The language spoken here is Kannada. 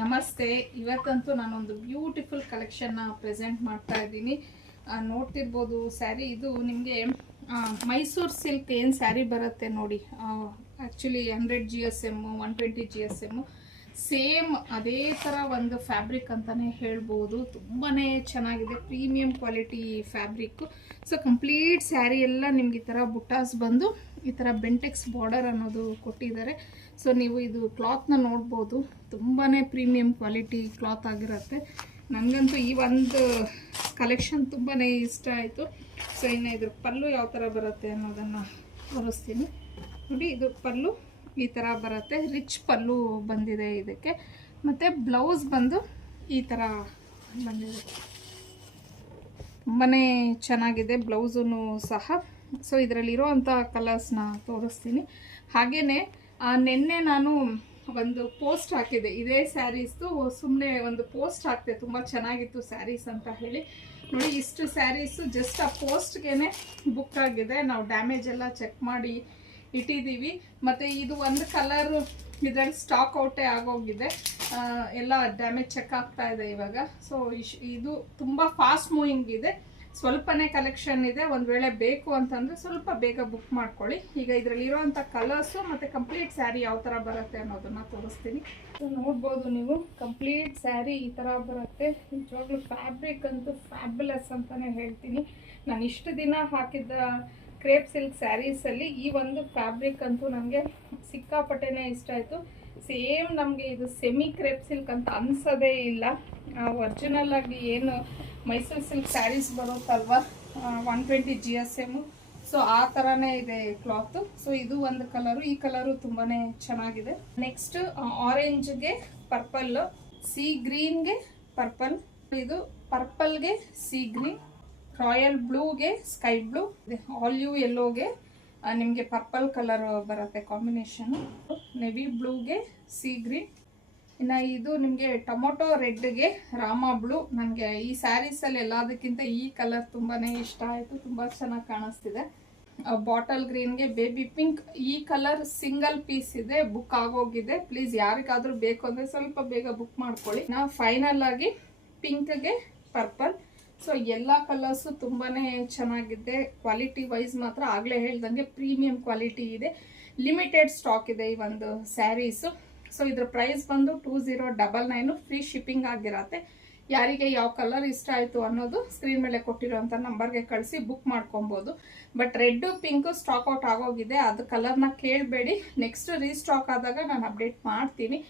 ನಮಸ್ತೆ. ಇವತ್ತಂತೂ ನಾನೊಂದು ಬ್ಯೂಟಿಫುಲ್ ಕಲೆಕ್ಷನ್ನ ಪ್ರೆಸೆಂಟ್ ಮಾಡ್ತಾ ಇದ್ದೀನಿ. ನೋಡ್ತಿರ್ಬೋದು ಸ್ಯಾರಿ. ಇದು ನಿಮಗೆ ಮೈಸೂರು ಸಿಲ್ಕ್ ಏನು ಸ್ಯಾರಿ ಬರುತ್ತೆ ನೋಡಿ, ಆ್ಯಕ್ಚುಲಿ 100 GSM 120 GSM ಸೇಮ್ ಅದೇ ಥರ ಒಂದು ಫ್ಯಾಬ್ರಿಕ್ ಅಂತಲೇ ಹೇಳ್ಬೋದು. ತುಂಬಾ ಚೆನ್ನಾಗಿದೆ, premium quality fabric. So complete sari ಎಲ್ಲ ನಿಮ್ಗೆ ಈ ಥರ ಬುಟ್ಟಾಸ್ ಬಂದು ಈ ಥರ ಬೆಂಟೆಕ್ಸ್ ಬಾರ್ಡರ್ ಅನ್ನೋದು ಕೊಟ್ಟಿದ್ದಾರೆ. ಸೊ ನೀವು ಇದು ಕ್ಲಾತ್ನ ನೋಡ್ಬೋದು, ತುಂಬಾ ಪ್ರೀಮಿಯಂ ಕ್ವಾಲಿಟಿ ಕ್ಲಾತ್ ಆಗಿರುತ್ತೆ. ನನಗಂತೂ ಈ ಒಂದು ಕಲೆಕ್ಷನ್ ತುಂಬಾ ಇಷ್ಟ ಆಯಿತು. ಸೊ ಇನ್ನು ಇದ್ರ ಪಲ್ಲು ಯಾವ ಥರ ಬರುತ್ತೆ ಅನ್ನೋದನ್ನು ತೋರಿಸ್ತೀನಿ ನೋಡಿ. ಇದು ಪಲ್ಲು ಈ ಥರ ಬರುತ್ತೆ, ರಿಚ್ ಪಲ್ಲು ಬಂದಿದೆ ಇದಕ್ಕೆ. ಮತ್ತು ಬ್ಲೌಸ್ ಬಂದು ಈ ಥರ ಬಂದಿದೆ, ತುಂಬಾ ಚೆನ್ನಾಗಿದೆ ಬ್ಲೌಸೂ ಸಹ. ಸೊ ಇದರಲ್ಲಿರೋವಂಥ ಕಲರ್ಸ್ನ ತೋರಿಸ್ತೀನಿ. ಹಾಗೆಯೇ ನಿನ್ನೆ ನಾನು ಒಂದು ಪೋಸ್ಟ್ ಹಾಕಿದೆ ಇದೇ ಸ್ಯಾರೀಸ್ದು. ಸುಮ್ಮನೆ ಒಂದು ಪೋಸ್ಟ್ ಹಾಕ್ತೆ, ತುಂಬ ಚೆನ್ನಾಗಿತ್ತು ಸ್ಯಾರೀಸ್ ಅಂತ ಹೇಳಿ. ನೋಡಿ, ಇಷ್ಟು ಸ್ಯಾರೀಸು ಜಸ್ಟ್ ಆ ಪೋಸ್ಟ್ಗೆ ಬುಕ್ ಆಗಿದೆ. ನಾವು ಡ್ಯಾಮೇಜ್ ಎಲ್ಲ ಚೆಕ್ ಮಾಡಿ ಇಟ್ಟಿದ್ದೀವಿ. ಮತ್ತು ಇದು ಒಂದು ಕಲರು ಇದರಲ್ಲಿ ಸ್ಟಾಕ್ ಔಟೇ ಆಗೋಗಿದೆ, ಎಲ್ಲ ಡ್ಯಾಮೇಜ್ ಚೆಕ್ ಆಗ್ತಾ ಇದೆ ಇವಾಗ. ಸೊ ಇದು ತುಂಬ ಫಾಸ್ಟ್ ಮೂವಿಂಗ್ ಇದೆ, ಸ್ವಲ್ಪನೇ ಕಲೆಕ್ಷನ್ ಇದೆ. ಒಂದು ವೇಳೆ ಬೇಕು ಅಂತಂದರೆ ಸ್ವಲ್ಪ ಬೇಗ ಬುಕ್ ಮಾಡ್ಕೊಳ್ಳಿ. ಈಗ ಇದರಲ್ಲಿರುವಂಥ ಕಲರ್ಸು ಮತ್ತು ಕಂಪ್ಲೀಟ್ ಸ್ಯಾರಿ ಯಾವ ಥರ ಬರುತ್ತೆ ಅನ್ನೋದನ್ನು ತೋರಿಸ್ತೀನಿ. ಸೊ ನೋಡ್ಬೋದು ನೀವು, ಕಂಪ್ಲೀಟ್ ಸ್ಯಾರಿ ಈ ಥರ ಬರುತ್ತೆ. ನಿಜವಾಗ್ಲೂ ಫ್ಯಾಬ್ರಿಕ್ ಅಂತೂ ಫ್ಯಾಬ್ಯುಲಸ್ ಅಂತಲೇ ಹೇಳ್ತೀನಿ. ನಾನು ಇಷ್ಟು ದಿನ ಹಾಕಿದ್ದ ಕ್ರೇಪ್ ಸಿಲ್ಕ್ ಸ್ಯಾರೀಸಲ್ಲಿ ಈ ಒಂದು ಫ್ಯಾಬ್ರಿಕ್ ಅಂತೂ ನನಗೆ ಸಿಕ್ಕಾಪಟ್ಟೆನೇ ಇಷ್ಟ ಆಯಿತು. ಸೇಮ್ ನಮಗೆ ಇದು ಸೆಮಿ ಕ್ರೇಪ್ ಸಿಲ್ಕ್ ಅಂತ ಅನ್ಸೋದೇ ಇಲ್ಲ. ಒರಿಜಿನಲ್ ಆಗಿ ಏನು ಮೈಸೂರು ಸಿಲ್ಕ್ ಸ್ಯಾರೀಸ್ ಬರುತ್ತಲ್ವ 120 GSM, ಸೊ ಆ ಥರನೇ ಇದೆ ಕ್ಲಾತು. ಸೊ ಇದು ಒಂದು ಕಲರು, ಈ ಕಲರು ತುಂಬಾ ಚೆನ್ನಾಗಿದೆ. ನೆಕ್ಸ್ಟ್ ಆರೆಂಜ್ಗೆ ಪರ್ಪಲ್, ಸಿ ಗ್ರೀನ್ಗೆ ಪರ್ಪಲ್, ಇದು ಪರ್ಪಲ್ಗೆ ಸಿ ಗ್ರೀನ್, ರಾಯಲ್ ಬ್ಲೂಗೆ ಸ್ಕೈ ಬ್ಲೂ, ಆಲಿವ್ ಯೆಲ್ಲೋಗೆ ನಿಮಗೆ ಪರ್ಪಲ್ ಕಲರ್ ಬರುತ್ತೆ ಕಾಂಬಿನೇಷನ್, ನೆವಿ ಬ್ಲೂಗೆ ಸಿ ಗ್ರೀನ್. ಇನ್ನು ಇದು ನಿಮಗೆ ಟೊಮೊಟೊ ರೆಡ್ಗೆ ರಾಮ ಬ್ಲೂ. ನನಗೆ ಈ ಸ್ಯಾರೀಸಲ್ಲಿ ಎಲ್ಲದಕ್ಕಿಂತ ಈ ಕಲರ್ ತುಂಬಾ ಇಷ್ಟ ಆಯಿತು, ತುಂಬ ಚೆನ್ನಾಗಿ ಕಾಣಿಸ್ತಿದೆ. ಬಾಟಲ್ ಗ್ರೀನ್ಗೆ ಬೇಬಿ ಪಿಂಕ್. ಈ ಕಲರ್ ಸಿಂಗಲ್ ಪೀಸ್ ಇದೆ, ಬುಕ್ ಆಗೋಗಿದೆ. ಪ್ಲೀಸ್ ಯಾರಿಗಾದ್ರೂ ಬೇಕು ಅಂದರೆ ಸ್ವಲ್ಪ ಬೇಗ ಬುಕ್ ಮಾಡ್ಕೊಳ್ಳಿ. ನಾವು ಫೈನಲ್ ಆಗಿ ಪಿಂಕ್ಗೆ ಪರ್ಪಲ್. ಸೊ ಎಲ್ಲ ಕಲರ್ಸು ತುಂಬಾ ಚೆನ್ನಾಗಿದೆ. ಕ್ವಾಲಿಟಿ ವೈಸ್ ಮಾತ್ರ ಆಗಲೇ ಹೇಳ್ದಂಗೆ ಪ್ರೀಮಿಯಂ ಕ್ವಾಲಿಟಿ ಇದೆ. ಲಿಮಿಟೆಡ್ ಸ್ಟಾಕ್ ಇದೆ ಈ ಒಂದು ಸ್ಯಾರೀಸು. ಸೊ ಇದ್ರ ಪ್ರೈಸ್ ಬಂದು 2099, ಫ್ರೀ ಶಿಪ್ಪಿಂಗ್ ಆಗಿರತ್ತೆ. ಯಾರಿಗೆ ಯಾವ ಕಲರ್ ಇಷ್ಟ ಆಯಿತು ಅನ್ನೋದು ಸ್ಕ್ರೀನ್ ಮೇಲೆ ಕೊಟ್ಟಿರೋಂಥ ನಂಬರ್ಗೆ ಕಳಿಸಿ ಬುಕ್ ಮಾಡ್ಕೊಬೋದು. But red pink stock out ಆಗೋಗಿದೆ, ಅದು ಕಲರ್ನ ಕೇಳಬೇಡಿ. ನೆಕ್ಸ್ಟ್ ರೀಸ್ಟಾಕ್ ಆದಾಗ ನಾನು ಅಪ್ಡೇಟ್ ಮಾಡ್ತೀನಿ.